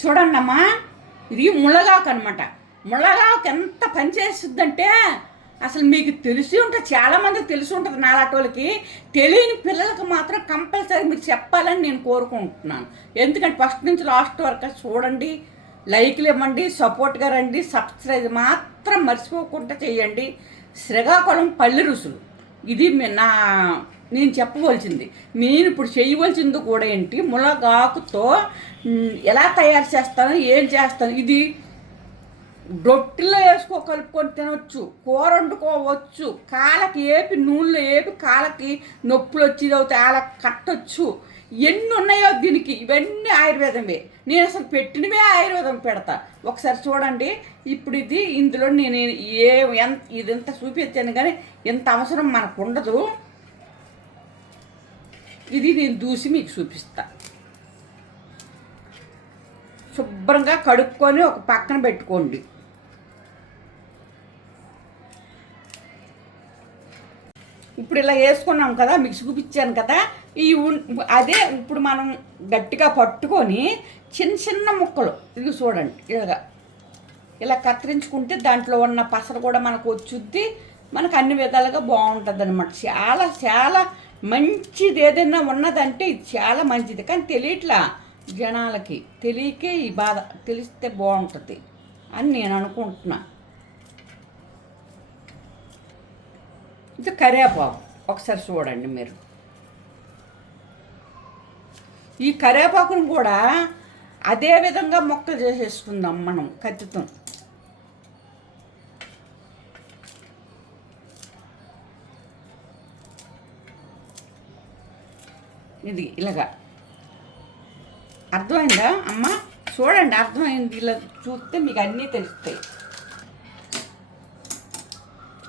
చూడండమ్మా ఇది ముళ్ళగాకు అనమాట ముళ్ళగాకు ఎంత పని చేస్తుందంటే అసలు మీకు తెలిసి ఉంటుంది చాలామందికి తెలిసి ఉంటుంది నాలాటోళ్ళకి. తెలియని పిల్లలకు మాత్రం కంపల్సరీ మీరు చెప్పాలని నేను కోరుకుంటున్నాను. ఎందుకంటే ఫస్ట్ నుంచి లాస్ట్ వరకు చూడండి లైక్లు ఇవ్వండి సపోర్ట్గా రండి సబ్స్క్రైబ్ మాత్రం మర్చిపోకుండా చేయండి. శ్రీకాకుళం పల్లి రుసులు. ఇది నా నేను చెప్పవలసింది. నేను ఇప్పుడు చేయవలసింది కూడా ఏంటి? ములగాకుతో ఎలా తయారు చేస్తాను? ఏం చేస్తాను? ఇది రొట్టెలో వేసుకో కలుపుకొని తినవచ్చు కూర వండుకోవచ్చు. కాళ్ళకి ఏపి నూనెలో ఏపి కాళ్ళకి నొప్పులు వచ్చి అవుతాయి. అలా కట్టొచ్చు. ఎన్ని ఉన్నాయో దీనికి? ఇవన్నీ ఆయుర్వేదమే. నేను అసలు పెట్టినవే ఆయుర్వేదం పెడతా. ఒకసారి చూడండి. ఇప్పుడు ఇది ఇందులో నేను ఏ ఎంత ఇది ఎంత చూపించాను కానీ ఇంత అవసరం మనకు ఉండదు. ఇది నేను దూసి మీకు చూపిస్తా. శుభ్రంగా కడుక్కొని ఒక పక్కన పెట్టుకోండి. ఇప్పుడు ఇలా వేసుకున్నాం కదా మీకు చూపించాను కదా ఈ అదే ఇప్పుడు మనం గట్టిగా పట్టుకొని చిన్న చిన్న ముక్కలు ఇది చూడండి ఇలాగా. ఇలా కత్తిరించుకుంటే దాంట్లో ఉన్న పసరు కూడా మనకు వచ్చుద్ది. మనకు అన్ని విధాలుగా బాగుంటుంది అనమాట చాలా చాలా మంచిది ఏదైనా ఉన్నదంటే ఇది చాలా మంచిది. కానీ తెలియట్లా జనాలకి. తెలియకే ఈ బాధ తెలిస్తే బాగుంటుంది అని నేను అనుకుంటున్నా. ఇది కరివేపాకు ఒకసారి చూడండి మీరు. ఈ కరేపాకును కూడా అదే విధంగా మొక్కలు చేసేసుకుందాం మనం కత్తితో. ఇది ఇలాగా. అర్థమైందా? అమ్మ చూడండి అర్థమైంది. ఇలా చూస్తే మీకు అన్నీ తెలుస్తాయి.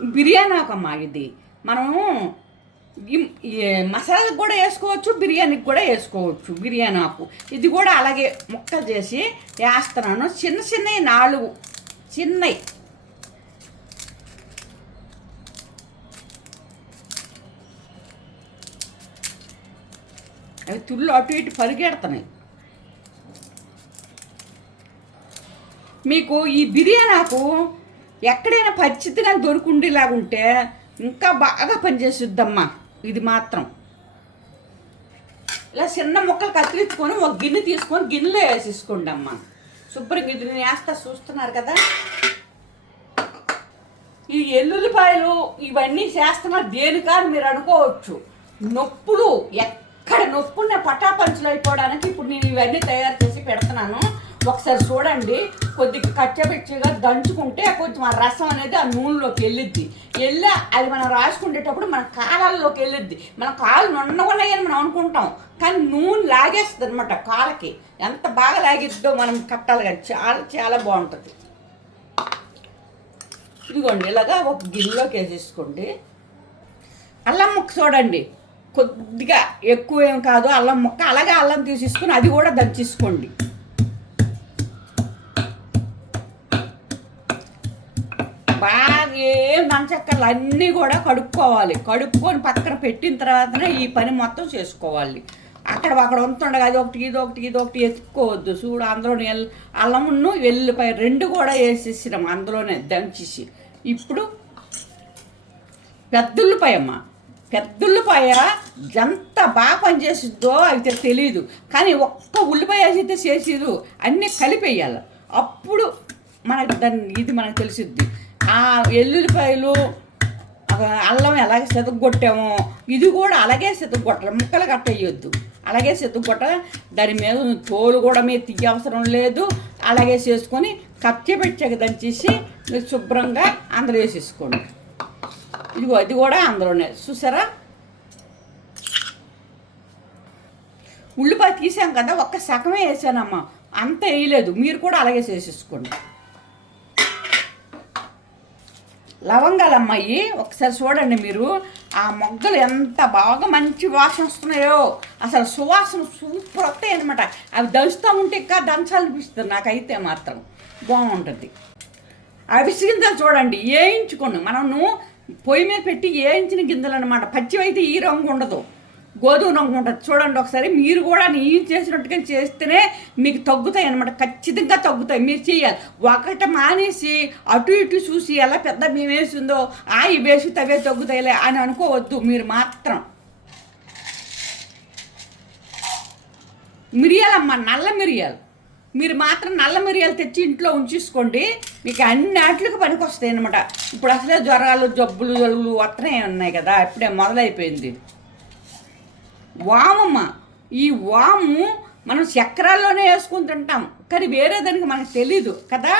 బిర్యానీ ఆకమ్మా ఇది. మనము మసాలాకు కూడా వేసుకోవచ్చు బిర్యానీకి కూడా వేసుకోవచ్చు బిర్యానీ ఆకు. ఇది కూడా అలాగే ముక్కలు చేసి వేస్తున్నాను. చిన్న చిన్నవి నాలుగు. చిన్నవి. అవి తుళ్ళు అటు ఇటు పరిగెడుతున్నాయి. మీకు ఈ బిర్యానీ ఆకు ఎక్కడైనా పరిచితిగా దొరుకుండేలాగుంటే ఇంకా బాగా పనిచేసుద్దమ్మా. ఇది మాత్రం. ఇలా చిన్న ముక్కలు కత్తిరించుకొని ఒక గిన్నె తీసుకొని గిన్నెలో వేసేసుకోండి అమ్మ. శుభ్రంగా ఇది నేను వేస్తా చూస్తున్నారు కదా. ఈ ఎల్లుల్లిపాయలు ఇవన్నీ చేస్తున్నారు దేనికాని మీరు అనుకోవచ్చు. నొప్పులు ఎక్కడ నొప్పున్న పటాపంచులు అయిపోవడానికి ఇప్పుడు నేను ఇవన్నీ తయారు చేసి పెడుతున్నాను. ఒకసారి చూడండి. కొద్దిగా కచ్చబెచ్చగా దంచుకుంటే కొంచెం ఆ రసం అనేది ఆ నూనెలోకి వెళ్ళిద్ది. వెళ్ళి అది మనం రాసుకునేటప్పుడు మన కాలాల్లోకి వెళ్ళిద్ది. మన కాలు నున్నగొన్నాయని మనం అనుకుంటాం. కానీ నూనె లాగేస్తుంది అనమాట కాళ్ళకి ఎంత బాగా లాగిద్దో మనం కట్టాలి కానీ చాలా చాలా బాగుంటుంది. ఇదిగోండి ఇలాగా ఒక గిన్నెలోకి వేసేసుకోండి. అల్లం ముక్క చూడండి. కొద్దిగా ఎక్కువ ఏం కాదు అల్లం ముక్క అలాగే అల్లం తీసేసుకుని అది కూడా దంచేసుకోండి. బాగా ఏం నంచక్కర్లు అన్నీ కూడా కడుక్కోవాలి. కడుక్కొని పక్కన పెట్టిన తర్వాతనే ఈ పని మొత్తం చేసుకోవాలి. అక్కడ అక్కడ ఉంటుండగా అది ఒకటి ఇది ఒకటి ఇది ఒకటి ఎత్తుకోవద్దు. చూడు అందులోనే ఎల్- అల్లమును వెల్లిపాయ రెండు కూడా వేసేసినాం అందులోనే దంచేసి. ఇప్పుడు పెద్దుల్లిపాయ పెద్ద ఉల్లిపాయ ఎంత బాగా పనిచేసిద్దో అయితే తెలియదు కానీ ఒక్క ఉల్లిపాయ వేసితే చేసేదు అన్నీ కలిపేయాలి. అప్పుడు మనకు దాన్ని ఇది మనకు తెలిసిద్ది. ఆ ఎల్లుల్లిపాయలు అల్లం ఎలాగే సెతగొట్టామో ఇది కూడా అలాగే సెతగొట్టాలి ముక్కలు కట్టేయొద్దు అలాగే సెతగొట్ట దాని మీద తోలు కూడా మీద తీయ అవసరం లేదు. అలాగే చేసుకొని కచ్చే పెట్టాక దంచేసి మీరు శుభ్రంగా అందులో వేసేసుకోండి. ఇదిగో అది కూడా అందులోనే. చూసారా? ఉల్లిపాయ తీసాం కదా ఒక్క సగమే వేసానమ్మా. అంత వేయలేదు. మీరు కూడా అలాగే చేసేసుకోండి. లవంగాలు అమ్మాయి ఒకసారి చూడండి మీరు. ఆ మొగ్గలు ఎంత బాగా మంచి వాసన వస్తున్నాయో. అసలు సువాసన సూపర్ వస్తాయి అనమాట అవి దంచుతూ ఉంటే ఇంకా దంచాలనిపిస్తుంది నాకైతే మాత్రం. బాగుంటుంది. అవి గింజలు చూడండి వేయించుకోండి మనం పొయ్యి మీద పెట్టి వేయించిన గింజలు అనమాట పచ్చివైతే ఈ రంగు ఉండదు. గోధుమ రంగు ఉంటుంది చూడండి ఒకసారి మీరు కూడా నేను చేసినట్టుగా చేస్తేనే మీకు తగ్గుతాయి అనమాట ఖచ్చితంగా తగ్గుతాయి. మీరు చేయాలి. ఒకటి మానేసి అటు ఇటు చూసి ఎలా పెద్ద మేమేసిందో ఆ ఈ వేసి తవే తగ్గుతాయిలే అని అనుకోవద్దు. మీరు మాత్రం. మిరియాలమ్మ నల్ల మిరియాలు. మీరు మాత్రం నల్ల మిరియాలు తెచ్చి ఇంట్లో ఉంచేసుకోండి. మీకు అన్ని ఆటలకు పనికి వస్తాయి అనమాట ఇప్పుడు అసలే జ్వరాలు జబ్బులు జలుబులు వస్తున్నాయి ఉన్నాయి కదా. ఇప్పుడే మొదలైపోయింది. వామమ్మ ఈ వాము మనం చక్రాల్లోనే వేసుకుని తింటాం. కానీ వేరే దానికి మనకు తెలీదు కదా.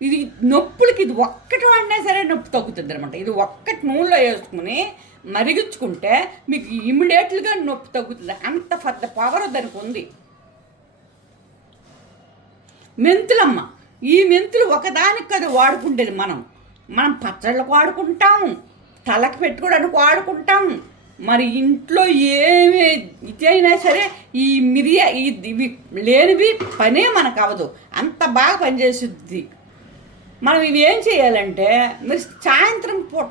ఇది నొప్పులకి ఇది ఒక్కటి వాడినా సరే నొప్పి తగ్గుతుంది అనమాట ఇది ఒక్కటి నూనెలో వేసుకుని మరిగించుకుంటే మీకు ఇమ్మీడియట్గా నొప్పి తగ్గుతుంది. అంత పెద్ద పవర్ దానికి ఉంది. మెంతులమ్మ. ఈ మెంతులు ఒకదానికి కదా వాడుకుండేది మనం. మనం పచ్చళ్ళకు వాడుకుంటాం తలకు పెట్టుకోవడానికి వాడుకుంటాం. మరి ఇంట్లో ఏమి ఇదైనా సరే ఈ మిరియా ఈ- ఇవి లేనివి పనే మనకు అవదు అంత బాగా పనిచేస్తుంది మనం ఇవి ఏం చేయాలంటే మీరు సాయంత్రం పూట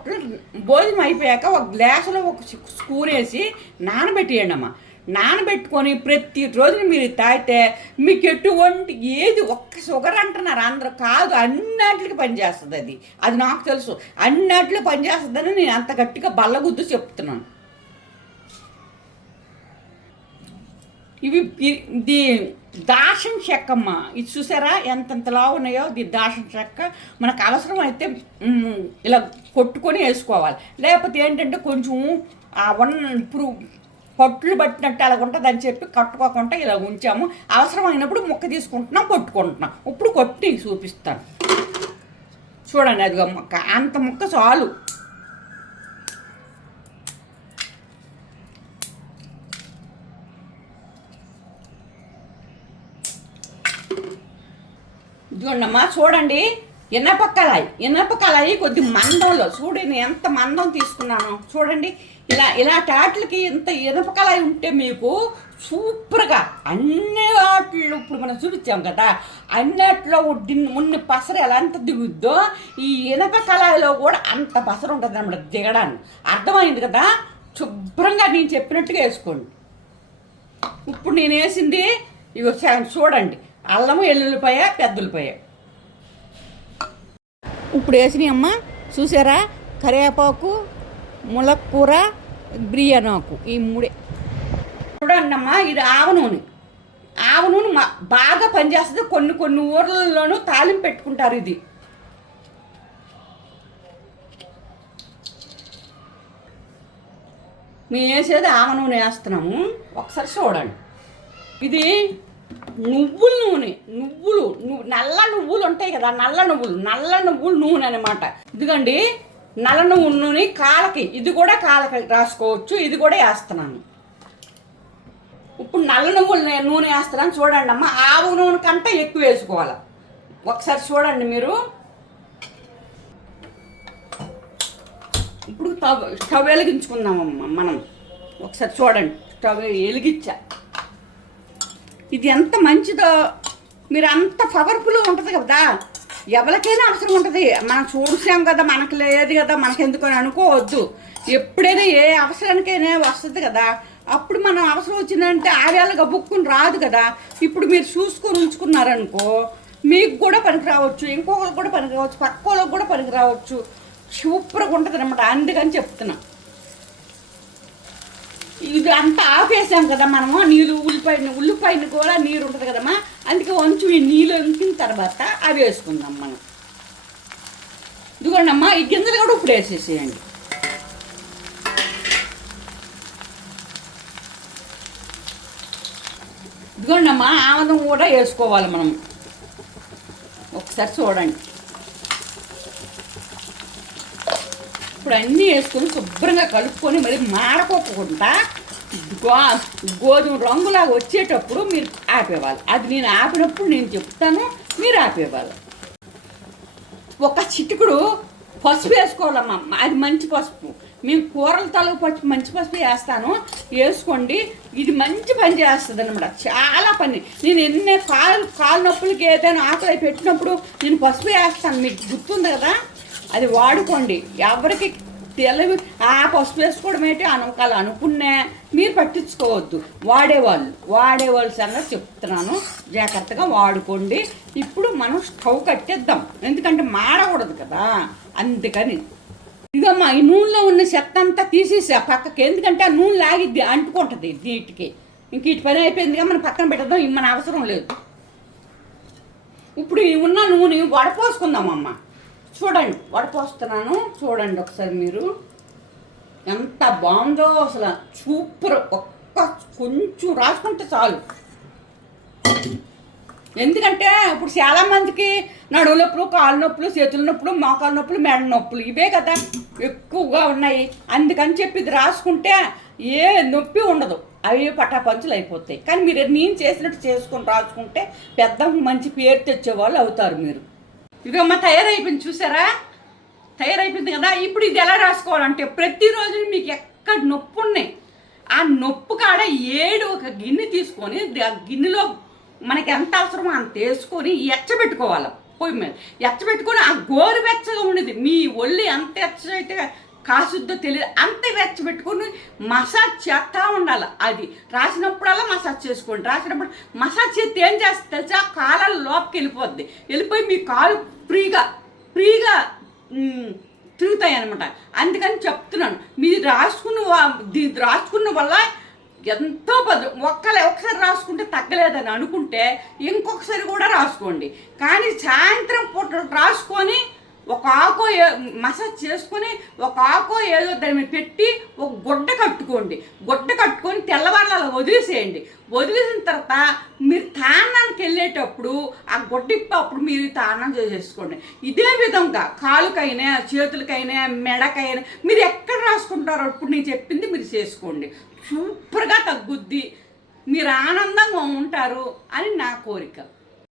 భోజనం అయిపోయాక ఒక గ్లాసులో ఒక స్పూన్ వేసి నానబెట్టేయండి అమ్మ నానబెట్టుకొని ప్రతిరోజు మీరు తాగితే మీకు ఎటువంటి ఏది ఒక్క షుగర్ అంటున్నారు. అందరూ కాదు అన్నిటికి పనిచేస్తుంది అది. అది నాకు తెలుసు. అన్నిట్లో పనిచేస్తుందని నేను అంత గట్టిగా బల్లగుద్దు చెప్తున్నాను. ఇవి ఇది దాషన్ చెక్కమ్మ ఇది చూసారా? ఎంతెంతలా ఉన్నాయో ఇది దాషన్ చెక్క. మనకు అవసరం అయితే ఇలా కొట్టుకొని వేసుకోవాలి. లేకపోతే ఏంటంటే కొంచెం ఆ ఉన్న ఇప్పుడు పట్లు పట్టినట్టు అలా ఉంటుందని చెప్పి కట్టుకోకుండా ఇలా ఉంచాము. అవసరమైనప్పుడు ముక్క తీసుకుంటున్నాం కొట్టుకుంటున్నాం. ఇప్పుడు కొట్టి చూపిస్తాను. చూడండి అదిగో ముక్క. అంత ముక్క చాలు. ఇదిగోండమ్మా చూడండి. ఇనప కళాయి ఇనప కళాయి కొద్ది మందంలో. చూడండి ఎంత మందం తీసుకున్నాను. చూడండి. ఇలా ఇలా టాట్లకి ఇంత ఇనప కళాయి ఉంటే మీకు సూపర్గా. అన్ని వాటిలో ఇప్పుడు మనం చూపించాం కదా. అన్నిట్లో ఉడ్డి- ఉన్న పసరు ఎలా ఎంత దిగుద్దో ఈ ఇనప కళాయిలో కూడా అంత పసరు ఉంటుంది అన్నమాట దిగడానికి. అర్థమైంది కదా? శుభ్రంగా నేను చెప్పినట్టుగా వేసుకోండి. ఇప్పుడు నేను వేసింది ఇవి చూడండి. అల్లము ఎల్లుల్లిపాయ పెద్దల్లిపాయ. ఇప్పుడు వేసినాయమ్మ చూసారా? కరివేపాకు ములక్కూర బిర్యానాకు. ఈ మూడే. చూడండి అమ్మా ఇది ఆవ నూనె. ఆవ నూనె మా- బాగా పనిచేస్తుంది. కొన్ని కొన్ని ఊర్లలోనూ తాలింపు పెట్టుకుంటారు ఇది. మేము వేసేది ఆవ నూనె వేస్తున్నాము. ఒకసారి చూడండి. ఇది నువ్వుల నూనె నువ్వులు నువ్వు నల్ల నువ్వులు ఉంటాయి కదా నల్ల నువ్వులు నల్ల నువ్వులు నూనె అనమాట ఇదిగండి నల్ల నువ్వుల నూనె కాలకి ఇది కూడా కాలకి రాసుకోవచ్చు ఇది కూడా వేస్తున్నాను. ఇప్పుడు నల్ల నువ్వుల నూనె వేస్తున్నాను చూడండి అమ్మ ఆవు నూనె కంటే ఎక్కువ వేసుకోవాలి. ఒకసారి చూడండి మీరు. ఇప్పుడు స్టవ్ స్టవ్ వెలిగించుకుందామమ్మ మనం. ఒకసారి చూడండి స్టవ్ వెలిగించా. ఇది ఎంత మంచిదో. మీరు అంత పవర్ఫుల్ ఉంటుంది కదా. ఎవరికైనా అవసరం ఉంటుంది. మనం చూసాం కదా మనకు లేదు కదా మనకెందుకు అని అనుకోవద్దు. ఎప్పుడైనా ఏ అవసరానికైనా వస్తుంది కదా. అప్పుడు మనం అవసరం వచ్చిందంటే ఆర్యాలుగా బుక్కుని రాదు కదా. ఇప్పుడు మీరు చూసుకొని ఉంచుకున్నారనుకో మీకు కూడా పనికి రావచ్చు ఇంకొకరికి కూడా పనికి రావచ్చు పక్క వాళ్ళకి కూడా పనికి రావచ్చు. సూపర్గా ఉంటుంది అనమాట అందుకని చెప్తున్నాను ఇది అంతా ఆపేసాం కదా మనము. నీళ్ళు ఉల్లిపాయ ఉల్లిపాయని కూడా నీరు ఉంటుంది కదమ్మా. అందుకే వంచు ఈ నీళ్ళు వంచిన తర్వాత అవి వేసుకుందాం మనం. ఇదిగోండి అమ్మా ఈ గింజలు కూడా ఇప్పుడు వేసేసేయండి. ఇదిగోండి అమ్మా ఆమదం కూడా వేసుకోవాలి మనం. ఒకసారి చూడండి. ఇప్పుడు అన్నీ వేసుకొని శుభ్రంగా కలుపుకొని మరి మాడకోకుండా గో గోధుమ రంగులాగా వచ్చేటప్పుడు మీరు ఆపేవాలి అది నేను ఆపినప్పుడు నేను చెప్తాను మీరు ఆపేవాలి ఒక చిటికుడు పసుపు వేసుకోవాలమ్మా. అది మంచి పసుపు. మేము కూరల తలకు పచ్చి మంచి పసుపు వేస్తాను. వేసుకోండి. ఇది మంచి పని చేస్తుంది అనమాట చాలా పని. నేను ఎన్ని కాలు కాలు నొప్పులకి ఏదైనా ఆకలి పెట్టినప్పుడు నేను పసుపు వేస్తాను. మీకు గుర్తుంది కదా? అది వాడుకోండి. ఎవరికి తెలవి ఆ పసుపు వేసుకోవడం ఏంటి? అనకాలు అనుకున్నా మీరు పట్టించుకోవద్దు. వాడేవాళ్ళు. వాడేవాళ్ళు సంగతి చెప్తున్నాను. జాగ్రత్తగా వాడుకోండి. ఇప్పుడు మనం స్టవ్ కట్టేద్దాం. ఎందుకంటే మాడకూడదు కదా. అందుకని. ఇదమ్మా ఈ నూనెలో ఉన్న చెత్త అంతా తీసేసి ఆ పక్కకి. ఎందుకంటే ఆ నూనె లాగిద్ది అంటుకుంటుంది నీటికి. ఇంక ఇటు పని అయిపోయిందిగా మనం పక్కన పెట్టద్దాం. మన అవసరం లేదు. ఇప్పుడు ఉన్న నూనె వడపోసుకుందామమ్మ చూడండి వడపోస్తున్నాను. చూడండి ఒకసారి మీరు. ఎంత బాగుందో అసలు. సూపర్. ఒక్క కొంచెం రాసుకుంటే చాలు. ఎందుకంటే ఇప్పుడు చాలా మందికి నడువు నొప్పులు కాళ్ళ నొప్పులు చేతుల నొప్పులు మోకాళ్ళ నొప్పులు మెడ నొప్పులు ఇవే కదా ఎక్కువగా ఉన్నాయి. అందుకని చెప్పి ఇది రాసుకుంటే ఏ నొప్పి ఉండదు. అవి పటాపంచులు అయిపోతాయి. కానీ మీరు నేను చేసినట్టు చేసుకొని రాసుకుంటే పెద్ద మంచి పేరు తెచ్చేవాళ్ళు అవుతారు మీరు. ఇదమ్మా తయారైపోయింది చూసారా? తయారైపోయింది కదా? ఇప్పుడు ఇది ఎలా రాసుకోవాలంటే ప్రతిరోజు మీకు ఎక్కడ నొప్పి ఉన్నాయి ఆ నొప్పు కాడ ఏడు ఒక గిన్నె తీసుకొని ఆ గిన్నెలో మనకి ఎంత అవసరమో అంత వేసుకొని ఎచ్చబెట్టుకోవాలి. పొయ్యి మీద ఎచ్చబెట్టుకొని ఆ గోరు వెచ్చగా ఉండేది. మీ ఒళ్ళు ఎంత ఎచ్చ అయితే కాసుద్దో తెలియదు. అంత వెచ్చబెట్టుకొని మసాజ్ చేస్తూ ఉండాలి. అది రాసినప్పుడల్లా మసాజ్ చేసుకోండి. రాసినప్పుడు మసాజ్ చేస్తే ఏం చేస్తే తెలుసా? కాలాలు పక్కకి వెళ్ళిపోద్ది వెళ్ళిపోయి మీ కాలు ఫ్రీగా ఫ్రీగా తిరుగుతాయి అనమాట అందుకని చెప్తున్నాను. మీరు రాసుకున్న రాసుకున్న వల్ల ఎంతో పదు ఒక్కలే ఒకసారి రాసుకుంటే తగ్గలేదని అనుకుంటే ఇంకొకసారి కూడా రాసుకోండి. కానీ సాయంత్రం పూట రాసుకొని ఒక ఆకో ఏ- మసాజ్ చేసుకొని ఒక ఆకో ఏదో దాని మీద పెట్టి ఒక గుడ్డ కట్టుకోండి. గుడ్డ కట్టుకొని తెల్లవారులు అలా వదిలేసేయండి. వదిలేసిన తర్వాత మీరు తానానికి వెళ్ళేటప్పుడు ఆ గుడ్డ అప్పుడు మీరు తానం చేసేసుకోండి. ఇదే విధంగా కాలుకైనా చేతులకైనా మెడకైనా మీరు ఎక్కడ రాసుకుంటారో ఇప్పుడు నేను చెప్పింది మీరు చేసుకోండి. సూపర్గా తగ్గుద్ది. మీరు ఆనందంగా ఉంటారు అని నా కోరిక.